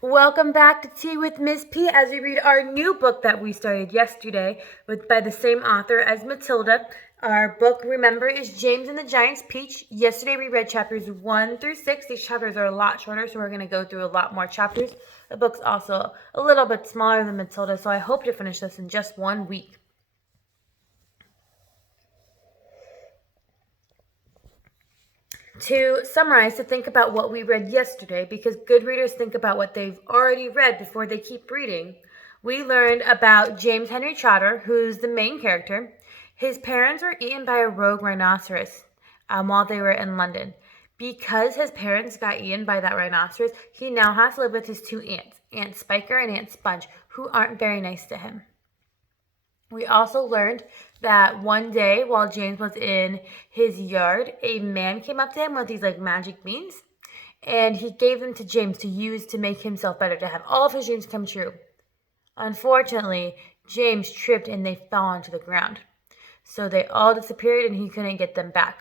Welcome back to Tea with Miss P as we read our new book that we started yesterday by the same author as Matilda. Our book, remember, is James and the Giant's Peach. Yesterday we read chapters 1 through 6. These chapters are a lot shorter, so we're going to go through a lot more chapters. The book's also a little bit smaller than Matilda, so I hope to finish this in just 1 week. To summarize, to think about what we read yesterday, because good readers think about what they've already read before they keep reading, we learned about James Henry Trotter, who's the main character. His parents were eaten by a rogue rhinoceros while they were in London. Because his parents got eaten by that rhinoceros, he now has to live with his two aunts, Aunt Spiker and Aunt Sponge, who aren't very nice to him. We also learned that one day while James was in his yard, a man came up to him with these magic beans, and he gave them to James to use to make himself better, to have all of his dreams come true. Unfortunately, James tripped and they fell onto the ground. So they all disappeared and he couldn't get them back.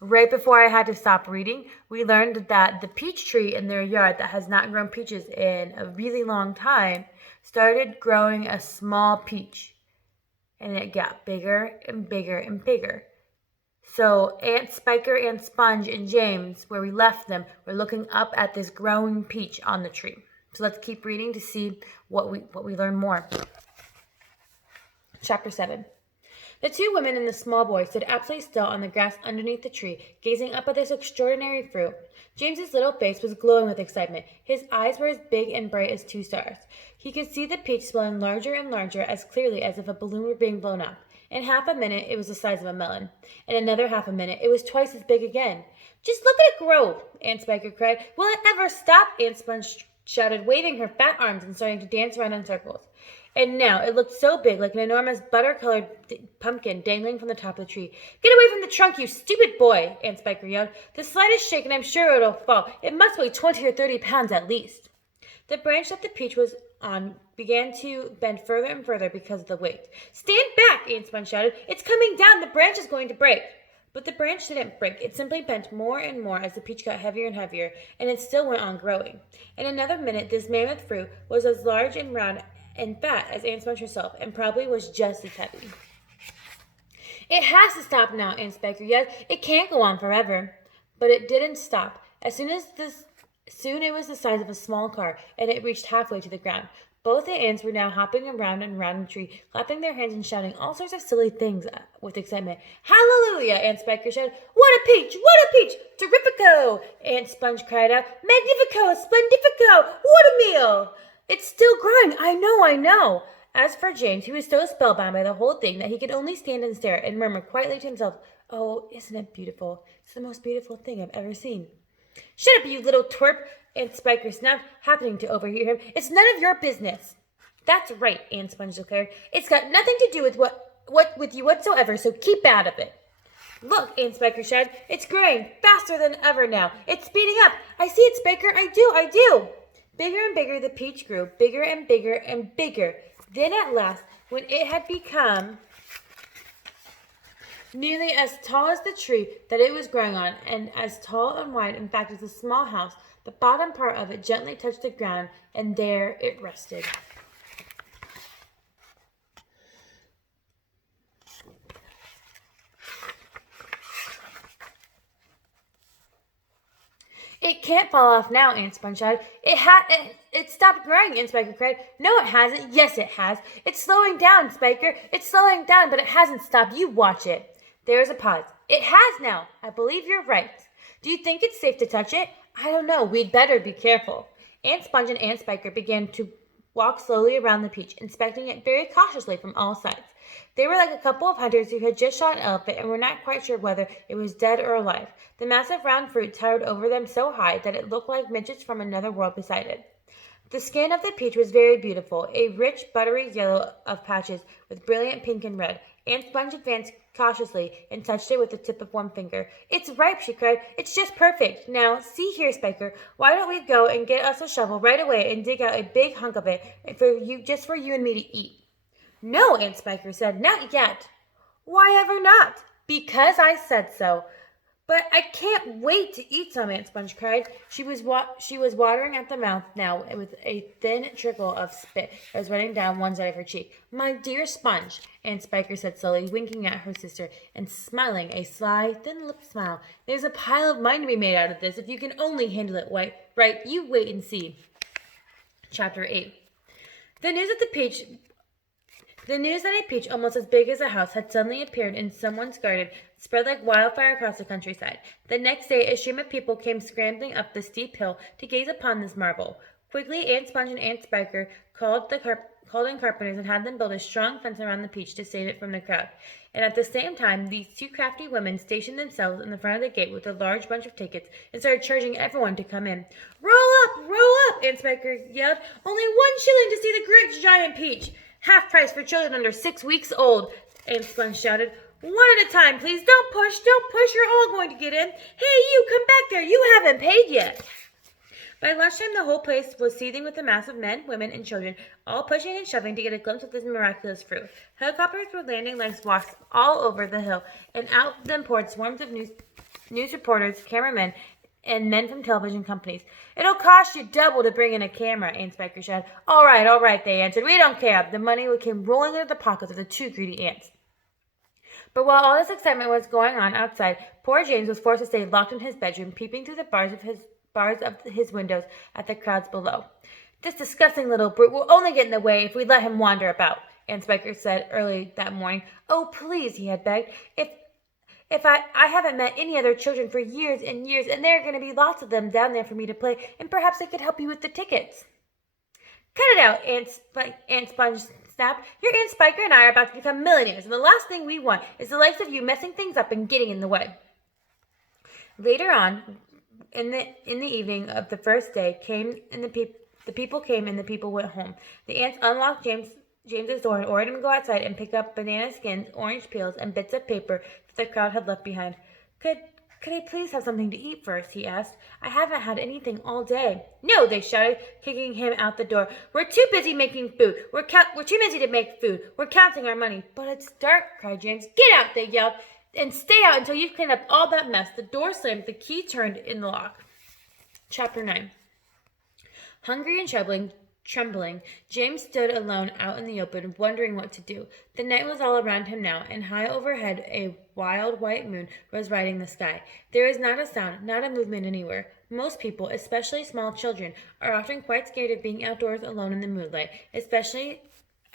Right before I had to stop reading, we learned that the peach tree in their yard that has not grown peaches in a really long time started growing a small peach. And it got bigger and bigger and bigger. So Aunt Spiker, Aunt Sponge, and James, where we left them, were looking up at this growing peach on the tree. So let's keep reading to see what we learn more. Chapter 7. The two women and the small boy stood absolutely still on the grass underneath the tree, gazing up at this extraordinary fruit. James's little face was glowing with excitement. His eyes were as big and bright as 2 stars. He could see the peach swelling larger and larger, as clearly as if a balloon were being blown up. In half a minute, it was the size of a melon. In another half a minute, it was twice as big again. "Just look at it grow!" Aunt Spiker cried. "Will it ever stop?" Aunt Sponge shouted, waving her fat arms and starting to dance around in circles. And now it looked so big, like an enormous butter-colored pumpkin dangling from the top of the tree. "Get away from the trunk, you stupid boy!" Aunt Spiker yelled. "The slightest shake and I'm sure it'll fall. It must weigh 20 or 30 pounds at least." The branch that the peach was on began to bend further and further because of the weight. "Stand back!" Aunt Sponge shouted. "It's coming down! The branch is going to break!" But the branch didn't break. It simply bent more and more as the peach got heavier and heavier, and it still went on growing. In another minute, this mammoth fruit was as large and round and fat as Aunt Sponge herself, and probably was just as heavy. "It has to stop now," Aunt Spiker yelled. "It can't go on forever." But it didn't stop. Soon it was the size of a small car, and it reached halfway to the ground. Both the aunts were now hopping around and around the tree, clapping their hands and shouting all sorts of silly things with excitement. "Hallelujah!" Aunt Spiker shouted. "What a peach! What a peach! Terrifico!" Aunt Sponge cried out. "Magnifico! Splendifico! What a meal!" "It's still growing! I know! As for James, he was so spellbound by the whole thing that he could only stand and stare and murmur quietly to himself, "Oh, isn't it beautiful? It's the most beautiful thing I've ever seen." "Shut up, you little twerp!" Aunt Spiker snapped, happening to overhear him. "It's none of your business." "That's right," Aunt Sponge declared. "It's got nothing to do with with you whatsoever, so keep out of it." "Look," Aunt Spiker shouted. "It's growing faster than ever now. It's speeding up. I see it, Spiker. I do. Bigger and bigger the peach grew, bigger and bigger and bigger. Then at last, when it had become nearly as tall as the tree that it was growing on, and as tall and wide, in fact, as a small house, the bottom part of it gently touched the ground, and there it rested. "It can't fall off now," Aunt Sponge shouted. It stopped growing," Aunt Spiker cried. "No, it hasn't." "Yes, it has. It's slowing down, Spiker. It's slowing down, but it hasn't stopped. You watch it." There was a pause. "It has now. I believe you're right. Do you think it's safe to touch it?" "I don't know. We'd better be careful." Aunt Sponge and Aunt Spiker began to walk slowly around the peach, inspecting it very cautiously from all sides. They were like a couple of hunters who had just shot an elephant and were not quite sure whether it was dead or alive. The massive round fruit towered over them so high that it looked like midgets from another world beside it. The skin of the peach was very beautiful, a rich, buttery yellow of patches with brilliant pink and red. Aunt Sponge advanced cautiously and touched it with the tip of one finger. "It's ripe," she cried. "It's just perfect. Now, see here, Spiker, why don't we go and get us a shovel right away and dig out a big hunk of it just for you and me to eat?" "No," Aunt Spiker said, "not yet." "Why ever not?" "Because I said so." But I can't wait to eat some, Aunt Sponge cried. She was watering at the mouth now with a thin trickle of spit that was running down one side of her cheek. My dear Sponge, Aunt Spiker said slowly, winking at her sister and smiling a sly, thin-lipped smile. There's a pile of money to be made out of this if you can only handle it right. You wait and see. Chapter 8. The news that a peach almost as big as a house had suddenly appeared in someone's garden spread like wildfire across the countryside. The next day, a stream of people came scrambling up the steep hill to gaze upon this marvel. Quickly, Aunt Sponge and Aunt Spiker called in carpenters and had them build a strong fence around the peach to save it from the crowd. And at the same time, these two crafty women stationed themselves in the front of the gate with a large bunch of tickets and started charging everyone to come in. Roll up, Aunt Spiker yelled. Only 1 shilling to see the great giant peach. Half price for children under 6 weeks old, Aunt Sponge shouted. One at a time, please. Don't push. You're all going to get in. Hey, you, come back there. You haven't paid yet. By lunchtime, the whole place was seething with a mass of men, women, and children, all pushing and shoving to get a glimpse of this miraculous fruit. Helicopters were landing like wasps all over the hill, and out them poured swarms of news reporters, cameramen, and men from television companies. It'll cost you double to bring in a camera, Aunt Spiker shouted. All right, they answered. We don't care. The money came rolling into the pockets of the two greedy ants. But while all this excitement was going on outside, poor James was forced to stay locked in his bedroom, peeping through the bars of his windows at the crowds below. This disgusting little brute will only get in the way if we let him wander about, Aunt Spiker said early that morning. Oh, please, he had begged. If I haven't met any other children for years and years, and there are going to be lots of them down there for me to play, and perhaps I could help you with the tickets. Cut it out, Aunt Sponge snapped. Your Aunt Spiker and I are about to become millionaires, and the last thing we want is the likes of you messing things up and getting in the way. Later on, in the evening of the first day, the people came and the people went home. The aunts unlocked James's door and ordered him to go outside and pick up banana skins, orange peels, and bits of paper that the crowd had left behind. Could I please have something to eat first? He asked. I haven't had anything all day. No, they shouted, kicking him out the door. We're too busy making food. We're too busy to make food. We're counting our money. But it's dark, cried James. Get out, they yelled, and stay out until you've cleaned up all that mess. The door slammed, the key turned in the lock. Chapter 9. Hungry and trembling, James stood alone out in the open, wondering what to do. The night was all around him now, and high overhead a wild white moon was riding the sky. There was not a sound, not a movement anywhere. Most people, especially small children, are often quite scared of being outdoors alone in the moonlight, especially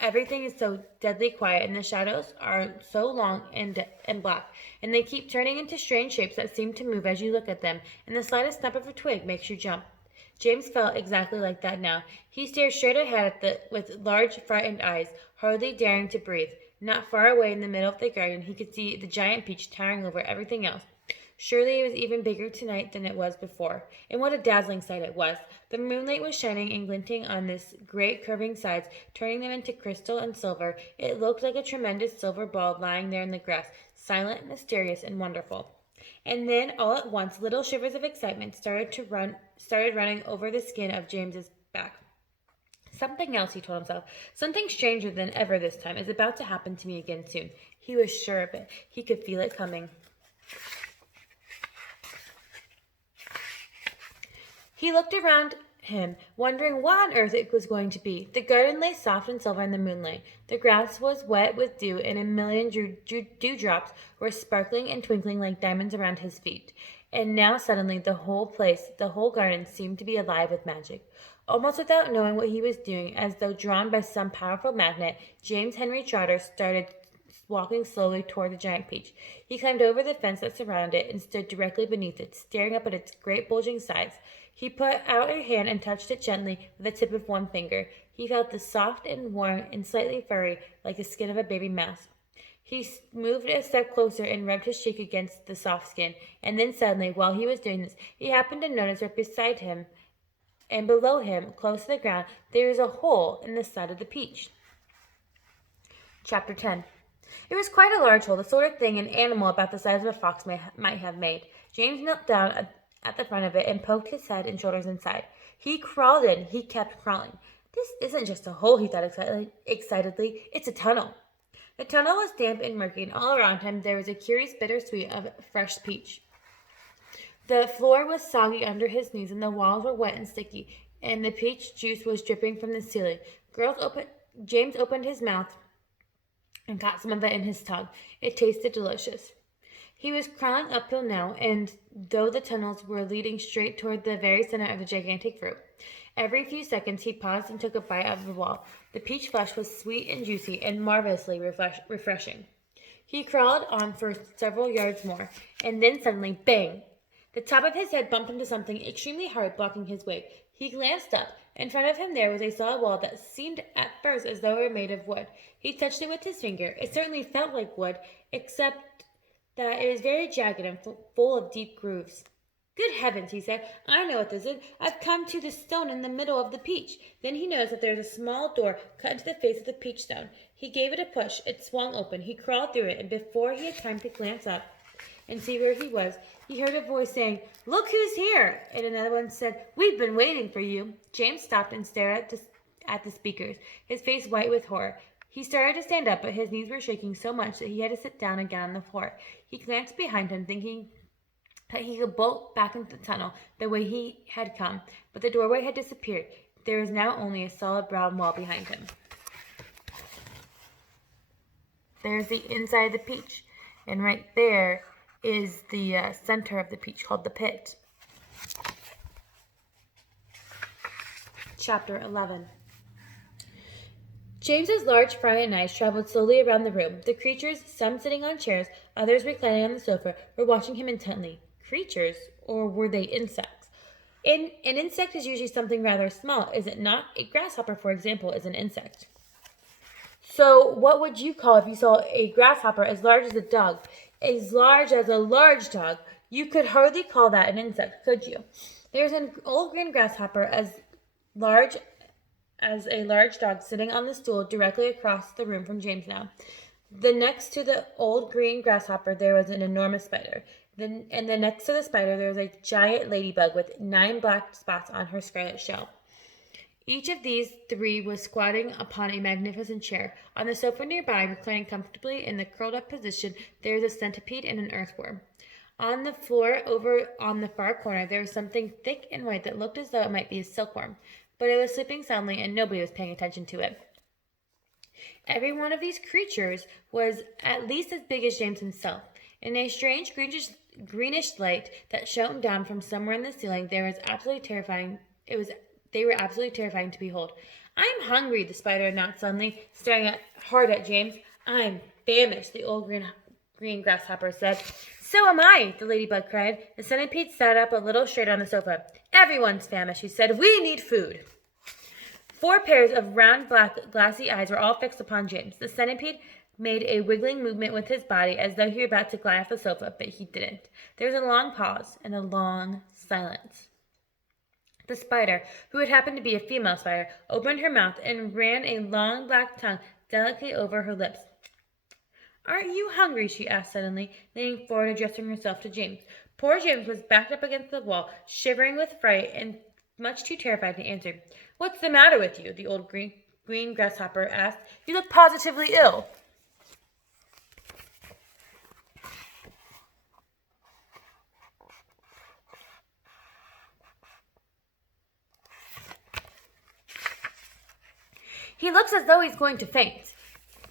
everything is so deadly quiet, and the shadows are so long and black, and they keep turning into strange shapes that seem to move as you look at them, and the slightest snap of a twig makes you jump. James felt exactly like that now. He stared straight ahead with large, frightened eyes, hardly daring to breathe. Not far away in the middle of the garden, he could see the giant peach towering over everything else. Surely it was even bigger tonight than it was before. And what a dazzling sight it was. The moonlight was shining and glinting on its great curving sides, turning them into crystal and silver. It looked like a tremendous silver ball lying there in the grass, silent, mysterious, and wonderful. And then, all at once, little shivers of excitement started running over the skin of James's back. Something else, he told himself, something stranger than ever this time, is about to happen to me again soon. He was sure of it. He could feel it coming. He looked around him, wondering what on earth it was going to be. The garden lay soft and silver in the moonlight. The grass was wet with dew, and a million dewdrops were sparkling and twinkling like diamonds around his feet. And now suddenly the whole garden seemed to be alive with magic. Almost without knowing what he was doing, as though drawn by some powerful magnet, James Henry Trotter started walking slowly toward the giant peach. He climbed over the fence that surrounded it and stood directly beneath it, staring up at its great bulging sides. He put out a hand and touched it gently with the tip of one finger. He felt it soft and warm and slightly furry, like the skin of a baby mouse. He moved a step closer and rubbed his cheek against the soft skin, and then suddenly, while he was doing this, he happened to notice right beside him and below him, close to the ground, there was a hole in the side of the peach. Chapter 10. It was quite a large hole, the sort of thing an animal about the size of a fox might have made. James knelt down at the front of it and poked his head and shoulders inside. He crawled in. He kept crawling. This isn't just a hole, he thought excitedly. It's a tunnel. The tunnel was damp and murky, and all around him there was a curious bittersweet of fresh peach. The floor was soggy under his knees, and the walls were wet and sticky, and the peach juice was dripping from the ceiling. James opened his mouth and got some of it in his tongue. It tasted delicious. He was crawling uphill now, and though the tunnels were leading straight toward the very center of the gigantic fruit, every few seconds he paused and took a bite out of the wall. The peach flesh was sweet and juicy and marvelously refreshing. He crawled on for several yards more, and then suddenly, bang! The top of his head bumped into something extremely hard, blocking his way. He glanced up. In front of him there was a solid wall that seemed at first as though it were made of wood. He touched it with his finger. It certainly felt like wood, except that it was very jagged and full of deep grooves. Good heavens, he said. I know what this is. I've come to the stone in the middle of the peach. Then he noticed that there was a small door cut into the face of the peach stone. He gave it a push. It swung open. He crawled through it, and before he had time to glance up and see where he was, he heard a voice saying, "Look who's here!" And another one said, "We've been waiting for you." James stopped and stared at the speakers, his face white with horror. He started to stand up, but his knees were shaking so much that he had to sit down again on the floor. He glanced behind him, thinking that he could bolt back into the tunnel the way he had come, but the doorway had disappeared. There was now only a solid brown wall behind him. There's the inside of the peach, and right there is the center of the peach, called the pit. Chapter 11. James's large prying eyes traveled slowly around the room. The creatures, some sitting on chairs, others reclining on the sofa, were watching him intently. Creatures, or were they insects? An insect is usually something rather small, is it not? A grasshopper, for example, is an insect. So what would you call if you saw a grasshopper as large as a dog? As large as a large dog. You could hardly call that an insect, could you? There's an old green grasshopper as large as a large dog sitting on the stool directly across the room from James now. Next to the old green grasshopper, there was an enormous spider. And then next to the spider, there was a giant ladybug with 9 black spots on her scarlet shell. Each of these 3 was squatting upon a magnificent chair. On the sofa nearby, reclining comfortably in the curled-up position, there was a centipede and an earthworm. On the floor over on the far corner, there was something thick and white that looked as though it might be a silkworm, but it was sleeping soundly and nobody was paying attention to it. Every one of these creatures was at least as big as James himself. In a strange greenish light that shone down from somewhere in the ceiling, they were absolutely terrifying to behold. "I'm hungry," the spider announced suddenly, staring hard at James. "I'm famished," the old green grasshopper said. "So am I," the ladybug cried. The centipede sat up a little straighter on the sofa. "Everyone's famished," she said. "We need food." 4 pairs of round, black, glassy eyes were all fixed upon James. The centipede made a wiggling movement with his body as though he were about to glide off the sofa, but he didn't. There was a long pause and a long silence. The spider, who had happened to be a female spider, opened her mouth and ran a long black tongue delicately over her lips. "Aren't you hungry?" she asked suddenly, leaning forward and addressing herself to James. Poor James was backed up against the wall, shivering with fright and much too terrified to answer. "What's the matter with you?" the old green grasshopper asked. "You look positively ill." "He looks as though he's going to faint,"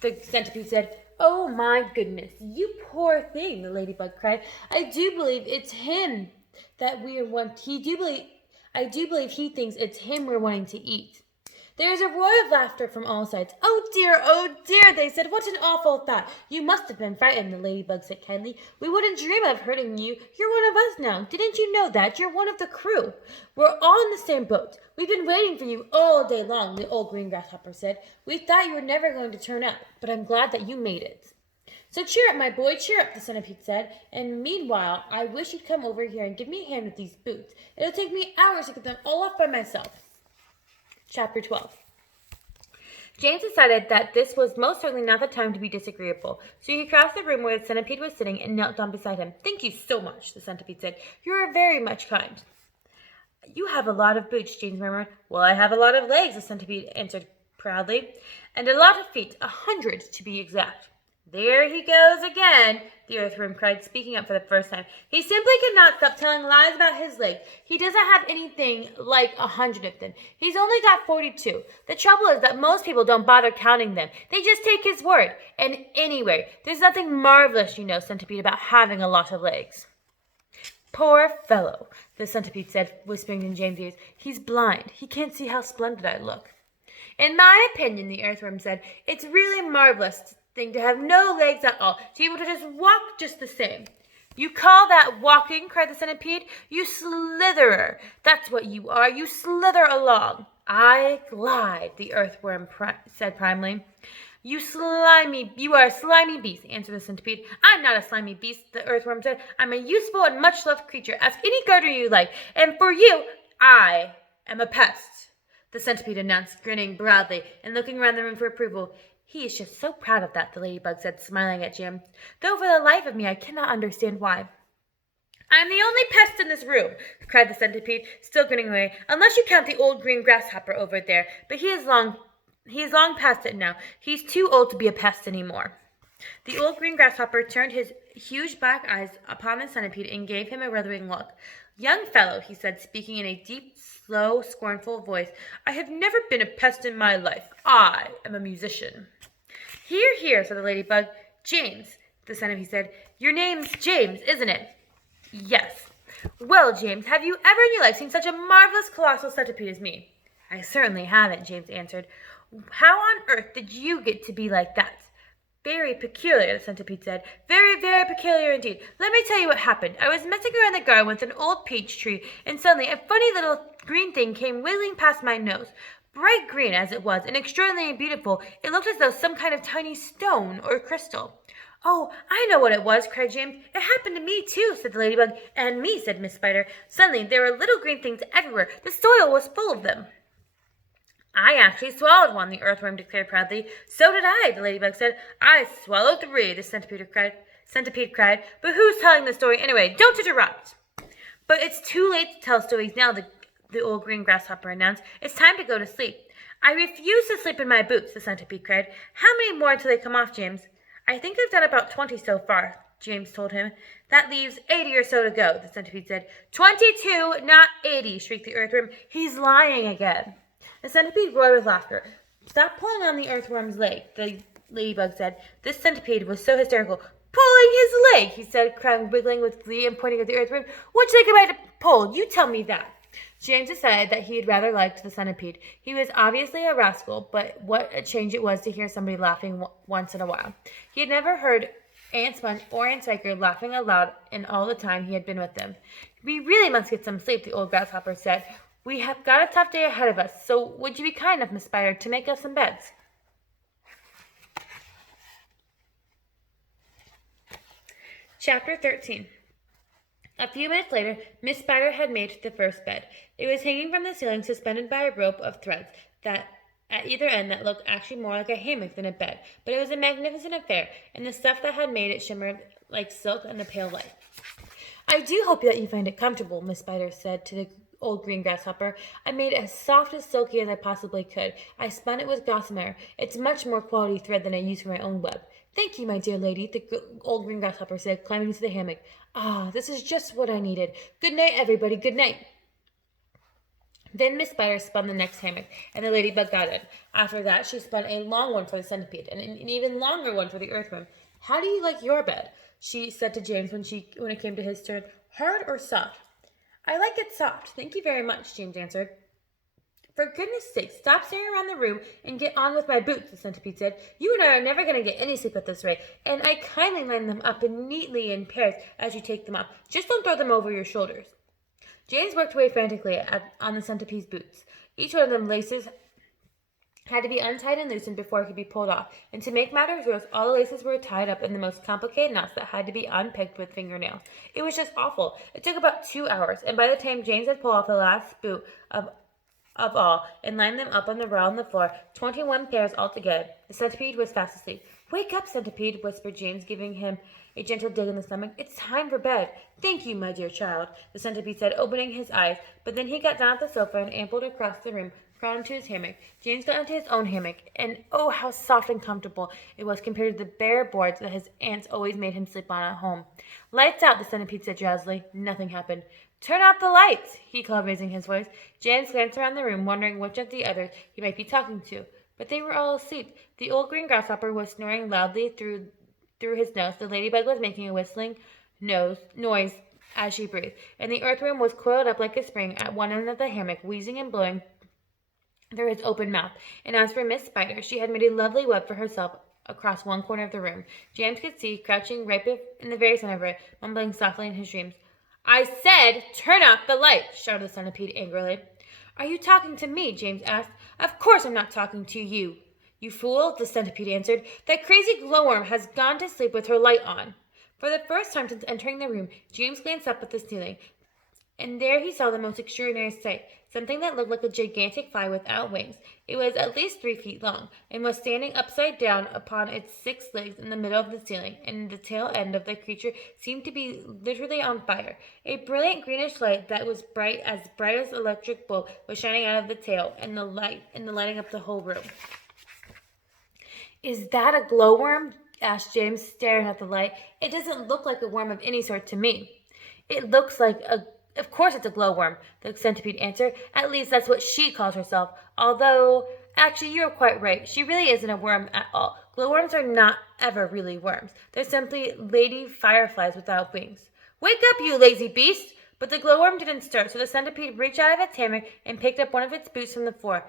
the centipede said. "Oh, my goodness, you poor thing," the ladybug cried. "I do believe it's him that I do believe he thinks it's him we're wanting to eat." There was a roar of laughter from all sides. "Oh dear," they said. "What an awful thought. You must have been frightened," the ladybug said kindly. "We wouldn't dream of hurting you. You're one of us now. Didn't you know that? You're one of the crew. We're all in the same boat. We've been waiting for you all day long," the old green grasshopper said. "We thought you were never going to turn up, but I'm glad that you made it." "So cheer up, my boy, cheer up," the centipede said. "And meanwhile, I wish you'd come over here and give me a hand with these boots. It'll take me hours to get them all off by myself." Chapter 12. James decided that this was most certainly not the time to be disagreeable, so he crossed the room where the centipede was sitting and knelt down beside him. "Thank you so much," the centipede said. "You are very much kind." "You have a lot of boots," James murmured. "Well, I have a lot of legs," the centipede answered proudly, "and a lot of feet, 100 to be exact." There he goes again, the earthworm cried, speaking up for the first time. He simply cannot stop telling lies about his legs. He doesn't have anything like 100 of them. He's only got 42. The trouble is that most people don't bother counting them. They just take his word. And anyway, there's nothing marvelous, Centipede, about having a lot of legs. Poor fellow, the centipede said, whispering in James' ears. He's blind. He can't see how splendid I look. In my opinion, the earthworm said, it's really marvelous thing to have no legs at all, to be able to just walk just the same. You call that walking? Cried the centipede. You slitherer. That's what you are. You slither along. I glide, the earthworm said primly. You are a slimy beast, answered the centipede. I'm not a slimy beast, the earthworm said. I'm a useful and much-loved creature. Ask any gardener you like. And for you, I am a pest, the centipede announced, grinning broadly and looking around the room for approval. He is just so proud of that, the ladybug said, smiling at Jim, though for the life of me I cannot understand why. I'm the only pest in this room, cried the centipede, still grinning away, unless you count the old green grasshopper over there, but he is long past it now. He's too old to be a pest anymore. The old green grasshopper turned his huge black eyes upon the centipede and gave him a withering look. Young fellow, he said, speaking in a deep, slow, scornful voice, I have never been a pest in my life. I am a musician. Hear, hear, said the ladybug. James, the centipede said. Your name's James, isn't it? Yes. Well, James, have you ever in your life seen such a marvelous, colossal centipede as me? I certainly haven't, James answered. How on earth did you get to be like that? Very peculiar, the centipede said. Very, very peculiar indeed. Let me tell you what happened. I was messing around the garden with an old peach tree, and suddenly a funny little green thing came whizzing past my nose. Bright green as it was, and extraordinarily beautiful, it looked as though some kind of tiny stone or crystal. Oh, I know what it was, cried James. It happened to me, too, said the ladybug. And me, said Miss Spider. Suddenly there were little green things everywhere. The soil was full of them. I actually swallowed one, the earthworm declared proudly. So did I, the ladybug said. I swallowed 3, the centipede cried. But who's telling the story anyway? Don't interrupt. But it's too late to tell stories now, the old green grasshopper announced. It's time to go to sleep. I refuse to sleep in my boots, the centipede cried. How many more until they come off, James? I think I've done about 20 so far, James told him. That leaves 80 or so to go, the centipede said. 22, not 80, shrieked the earthworm. He's lying again. The centipede roared with laughter. Stop pulling on the earthworm's leg, the ladybug said. This centipede was so hysterical. Pulling his leg, he said, wiggling with glee and pointing at the earthworm. Which leg am I to pull? You tell me that. James decided that he had rather liked the centipede. He was obviously a rascal, but what a change it was to hear somebody laughing once in a while. He had never heard Aunt Sponge or Aunt Spiker laughing aloud in all the time he had been with them. We really must get some sleep, the old grasshopper said. We have got a tough day ahead of us, so would you be kind enough, Miss Spider, to make us some beds? Chapter 13. A few minutes later, Miss Spider had made the first bed. It was hanging from the ceiling, suspended by a rope of threads that at either end that looked actually more like a hammock than a bed. But it was a magnificent affair, and the stuff that had made it shimmered like silk in the pale light. I do hope that you find it comfortable, Miss Spider said to the old green grasshopper. I made it as soft and silky as I possibly could. I spun it with gossamer. It's much more quality thread than I use for my own web. Thank you, my dear lady, the old green grasshopper said, climbing into the hammock. Ah, this is just what I needed. Good night, everybody, good night. Then Miss Spider spun the next hammock, and the ladybug got in. After that, she spun a long one for the centipede, and an even longer one for the earthworm. How do you like your bed? She said to James when it came to his turn. Hard or soft? I like it soft. Thank you very much, James answered. For goodness sake, stop staring around the room and get on with my boots, the centipede said. You and I are never going to get any sleep at this rate, and I kindly line them up neatly in pairs as you take them off. Just don't throw them over your shoulders. James worked away frantically on the centipede's boots. Each one of them laces had to be untied and loosened before it could be pulled off, and to make matters worse, all the laces were tied up in the most complicated knots that had to be unpicked with fingernails. It was just awful. It took about 2 hours, and by the time James had pulled off the last boot of of all and lined them up on the floor, 21 pairs altogether. The centipede was fast asleep. Wake up, centipede, whispered James, giving him a gentle dig in the stomach. It's time for bed. Thank you, my dear child, the centipede said, opening his eyes. But then he got down off the sofa and ambled across the room, crawled into his hammock. James got into his own hammock, and oh, how soft and comfortable it was compared to the bare boards that his aunts always made him sleep on at home. Lights out, the centipede said drowsily. Nothing happened. Turn out the lights, he called, raising his voice. James glanced around the room, wondering which of the others he might be talking to. But they were all asleep. The old green grasshopper was snoring loudly through his nose. The ladybug was making a whistling noise as she breathed. And the earthworm was coiled up like a spring at one end of the hammock, wheezing and blowing through his open mouth. And as for Miss Spider, she had made a lovely web for herself across one corner of the room. James could see, crouching right in the very center of it, mumbling softly in his dreams. I said, turn out the light, shouted the centipede angrily. Are you talking to me? James asked. Of course I'm not talking to you. You fool, the centipede answered. That crazy glowworm has gone to sleep with her light on. For the first time since entering the room, James glanced up at the ceiling, and there he saw the most extraordinary sight, something that looked like a gigantic fly without wings. It was at least 3 feet long, and was standing upside down upon its 6 legs in the middle of the ceiling, and the tail end of the creature seemed to be literally on fire. A brilliant greenish light that was bright as an electric bulb was shining out of the tail, and lighting up the whole room. Is that a glowworm? Asked James, staring at the light. It doesn't look like a worm of any sort to me. It looks like Of course it's a glowworm, the centipede answered. At least that's what she calls herself. Although, actually, you're quite right. She really isn't a worm at all. Glowworms are not ever really worms. They're simply lady fireflies without wings. Wake up, you lazy beast! But the glowworm didn't stir, so the centipede reached out of its hammock and picked up one of its boots from the floor.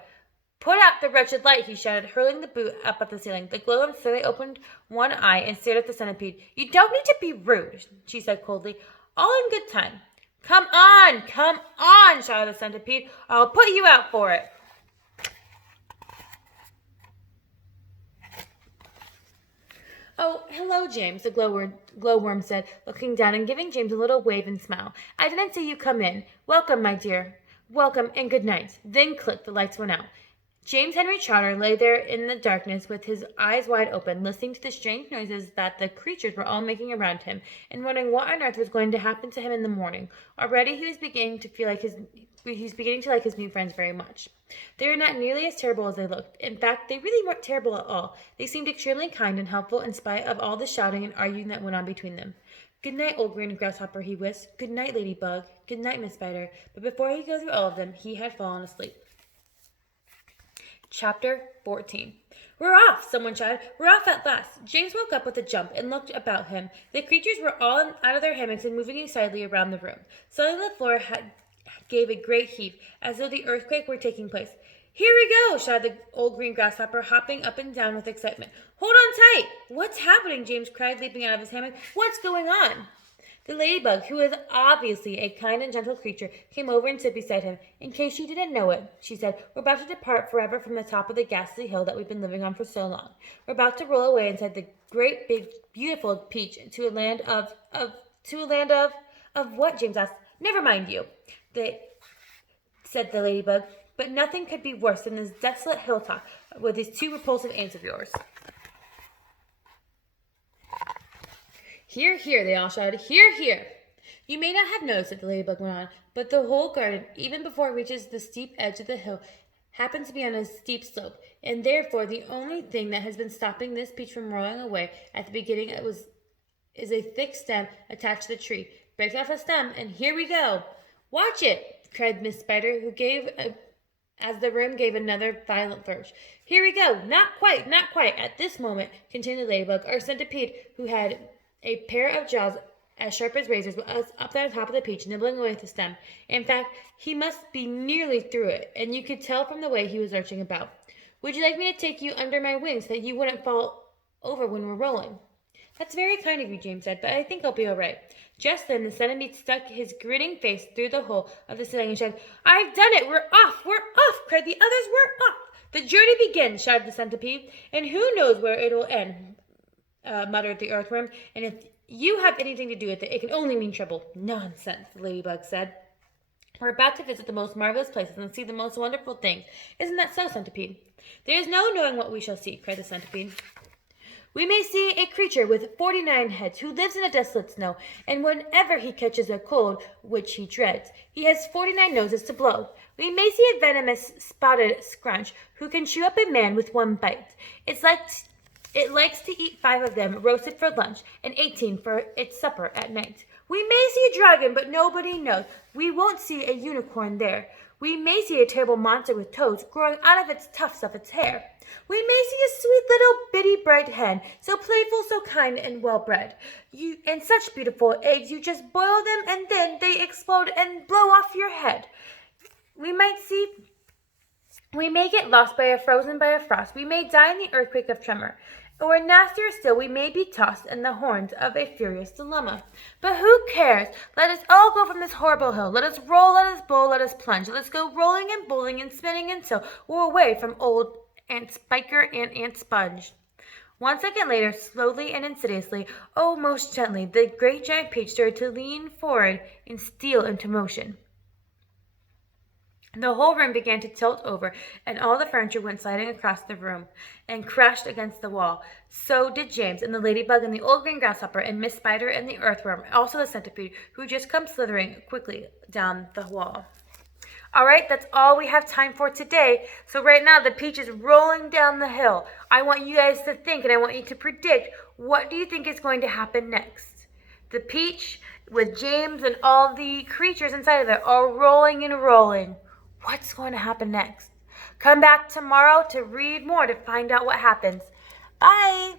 Put out the wretched light, he shouted, hurling the boot up at the ceiling. The glowworm slowly opened one eye and stared at the centipede. You don't need to be rude, she said coldly. All in good time. Come on, shouted the centipede. I'll put you out for it. Oh, hello, James, the glowworm said, looking down and giving James a little wave and smile. I didn't see you come in. Welcome, my dear. Welcome and good night. Then click, the lights went out. James Henry Trotter lay there in the darkness with his eyes wide open, listening to the strange noises that the creatures were all making around him, and wondering what on earth was going to happen to him in the morning. Already he was beginning to like his new friends very much. They were not nearly as terrible as they looked. In fact, they really weren't terrible at all. They seemed extremely kind and helpful in spite of all the shouting and arguing that went on between them. Good night, old green grasshopper, he whispered. Good night, Ladybug. Good night, Miss Spider. But before he could go through all of them, he had fallen asleep. Chapter 14. We're off, someone shouted. We're off at last. James woke up with a jump and looked about him. The creatures were all out of their hammocks and moving excitedly around the room. Suddenly the floor gave a great heave, as though the earthquake were taking place. Here we go, shouted the old green grasshopper, hopping up and down with excitement. Hold on tight. What's happening? James cried, leaping out of his hammock. What's going on? The ladybug, who was obviously a kind and gentle creature, came over and stood beside him. In case you didn't know it, she said, we're about to depart forever from the top of the ghastly hill that we've been living on for so long. We're about to roll away inside the great, big, beautiful Peach to a land of what? James asked. Never mind you, said the ladybug. But nothing could be worse than this desolate hilltop with these 2 repulsive aunts of yours. Hear, hear, they all shouted. Hear, hear. You may not have noticed it, the ladybug went on, but the whole garden, even before it reaches the steep edge of the hill, happens to be on a steep slope, and therefore the only thing that has been stopping this peach from rolling away at the beginning is a thick stem attached to the tree. Break off a stem, and here we go. Watch it, cried Miss Spider, as the room gave another violent flourish. Here we go. Not quite, not quite. At this moment, continued the ladybug, our centipede, who had a pair of jaws as sharp as razors, was up on top of the peach, nibbling away at the stem. In fact, he must be nearly through it, and you could tell from the way he was lurching about. Would you like me to take you under my wings so that you wouldn't fall over when we're rolling? That's very kind of you, James said, but I think I'll be all right. Just then, the centipede stuck his grinning face through the hole of the ceiling and shouted, I've done it! We're off! We're off! Cried the others. We're off! The journey begins, shouted the centipede, and who knows where it'll end, muttered the earthworm, and if you have anything to do with it, it can only mean trouble. Nonsense, the ladybug said. We're about to visit the most marvelous places and see the most wonderful things. Isn't that so, Centipede? There is no knowing what we shall see, cried the Centipede. We may see a creature with 49 heads who lives in a desolate snow, and whenever he catches a cold, which he dreads, he has 49 noses to blow. We may see a venomous spotted scrunch who can chew up a man with one bite. It likes to eat 5 of them roasted for lunch and 18 for its supper at night. We may see a dragon, but nobody knows. We won't see a unicorn there. We may see a terrible monster with toads growing out of its tufts of its hair. We may see a sweet little bitty bright hen, so playful, so kind, and well-bred. And such beautiful eggs, you just boil them, and then they explode and blow off your head. We may get lost frozen by a frost. We may die in the earthquake of tremor. Or nastier still, we may be tossed in the horns of a furious dilemma. But who cares? Let us all go from this horrible hill. Let us roll, let us bowl, let us plunge. Let us go rolling and bowling and spinning until we're away from old Aunt Spiker and Aunt Sponge. 1 second later, slowly and insidiously, oh, most gently, the great giant Peach started to lean forward and steal into motion. The whole room began to tilt over, and all the furniture went sliding across the room and crashed against the wall. So did James, and the ladybug, and the old green grasshopper, and Miss Spider, and the earthworm, also the centipede, who just come slithering quickly down the wall. All right, that's all we have time for today. So right now, the Peach is rolling down the hill. I want you guys to think, and I want you to predict, what do you think is going to happen next? The Peach, with James and all the creatures inside of it, are rolling and rolling. What's going to happen next? Come back tomorrow to read more to find out what happens. Bye!